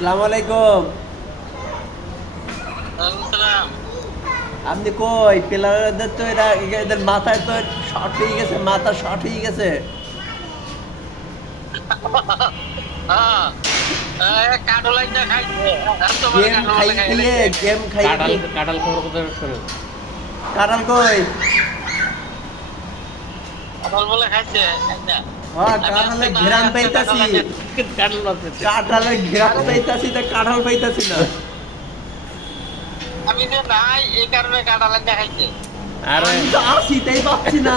আসসালামু আলাইকুম। ওয়ালাইকুম আপনি কই প্লেয়ারদের তো এদের মাথায় তো শর্ট হয়ে গেছে, মাথা শর্ট হয়ে গেছে। সালাম। কাঠল লাইনটা খাইছে এত বড় গেম কাঠল খাই বলে খাই খাইয়ে লাইছে গেম খাই কাঁঠাল খাইয়ে কাঁঠাল খবর কোথায় শোনেন? কাঁঠাল কই? কাঠল বলে খাইছে না হ্যাঁ, আমি আজকে কাঁঠালের না ঘেরান আজকে কাঠল পাইতাছি। লাইছে কাঁঠাল আছে। কাঁঠালের ঘেরান আরে পাইতাছি, তা কাঁঠাল পাইতাছি না। আমি যে নাই এই কারণে কাঠল লাইনটা খাইছে আরে আমি তো আছি তাই পাচ্ছি না।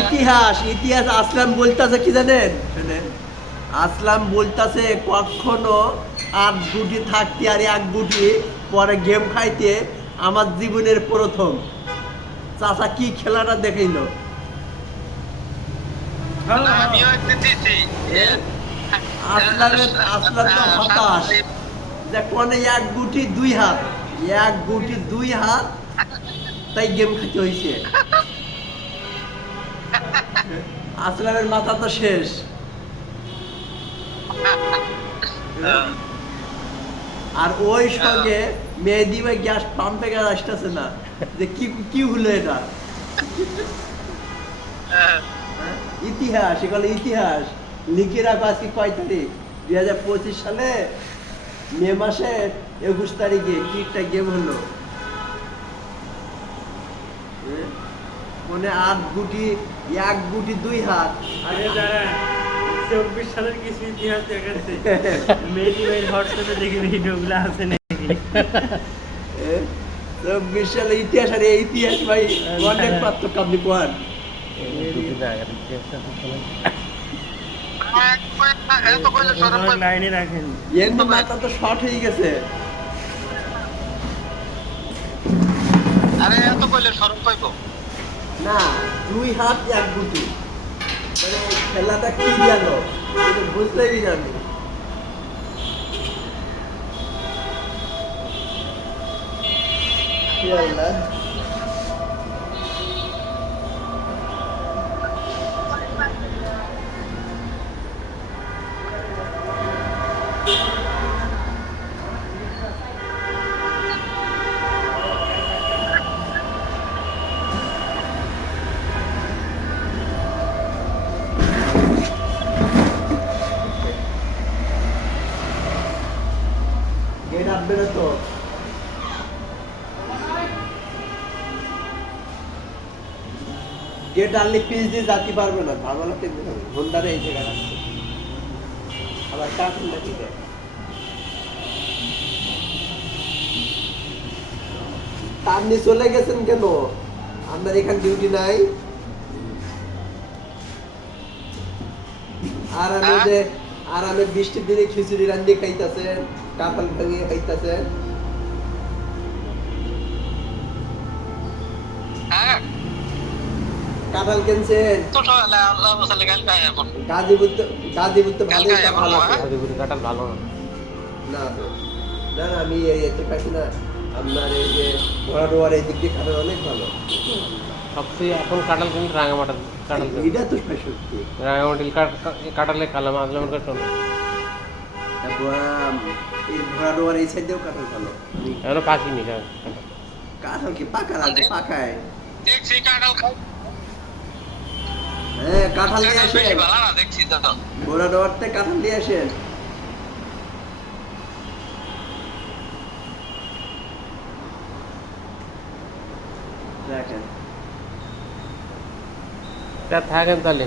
ইতিহাস ইতিহাস আসলাম বলতাছে কি জানেন? শুনেন, আসলাম বলতাছে কখনো আর গুটি থাকতে আর এক গুটি পরে গেম খাইতে আমার জীবনের প্রথম। চাচা কি খেলাটা দেখাইলো। না আমিও একদিন দিছি আসলাম তো হতাশ যে কোনে এক গুটি দুই হাত, এক গুটি দুই হাত, তাই গেম খাইতে হয়েছে। আসলামের মাথা তো শেষ। আর ওই সঙ্গে মেহেদি ভাই গ্যাস পাম্পে গ্যাস আসতেছে না, যে কি কি হলো এটা। ইতিহাস, এগুলো ইতিহাস লিখে রাখো। আজকে কয় তারিখ? 2025 সালে মে মাসের 21 তারিখে কি একটা গেম হলো। মানে আট গুটি, এক গুটি দুই হাত। আরে দাঁড়ান, 24 সালের কিছু ইতিহাস দেখাচ্ছে। মেহেদী ভাইয়ের হোয়াটসঅ্যাপে দেখি ভিডিওগুলো আছে নাকি। 24 সালে ইতিহাস, আর এই ইতিহাস ভাই অনেক পার্থক্য আপনি কোন। এত কইলে সরম আমার লাইনে রাখেন। এমনি মাথা তো শর্ট হয়ে গেছে। আরে এত কইলে সরম পাইবো না, দুই হাত এক গুটি, মানে খেলাটা কি গেল বুঝতেই জানি। কি আল্লাহ। গেট আসবে না তো? গেট আনলে পিস দিয়ে যাতে পারবে না, ঝামেলা পেতে হবে। হোন্ডারে এই জায়গায় রাখছে, আবার কাঠুন নাকি দেয়। আপনি চলে গেছেন কেন? আপনার এখানে ডিউটি নাই? আর আমি যে আর আমি বৃষ্টির দিনে খিচুড়ি রান্দি খাইতেছেন, কাঁঠাল ভাঙিয়ে খাইতেছেন। হ্যাঁ কাঁঠাল কিনছেন? তো আল্লাহ মশালে গাল খায় এখন গাজীপুর তো, গাজীপুর তো ভালোই কালকে কাঁঠাল এখনো, আছে। গাজীপুরি কাঁঠাল ভালো না। না তো, না না, আমি এতে খাইছি না। আপনার এই যে ঘোড়াডোয়ার এই দিক দিয়ে কাঁঠাল অনেক ভালো। সবচেয়ে এখন কাঁঠাল কিন্তু রাঙামাটির কাঁঠাল কিনতে। এটা তো ভাই সত্যি। রাঙামাটির কাঁঠালে কালাম আজ যেমন করে শোনো তারপর এই ঘোড়াডোয়ার এই সাইডেও কাঁঠাল ভালো। এখনো পাকিনি কাঁঠাল। কাঁঠাল কি পাকা লাগবে? পাকায়। দেখছি কাঁঠাল খাই হ্যাঁ, কাঁঠাল নিয়ে কাঁঠাল বেশি আসেন। ভালো না দেখছি তো ঘোড়াডোয়ার থেকে কাঁঠাল নিয়ে আসেন। দেখেন, তা থাকেন তাহলে।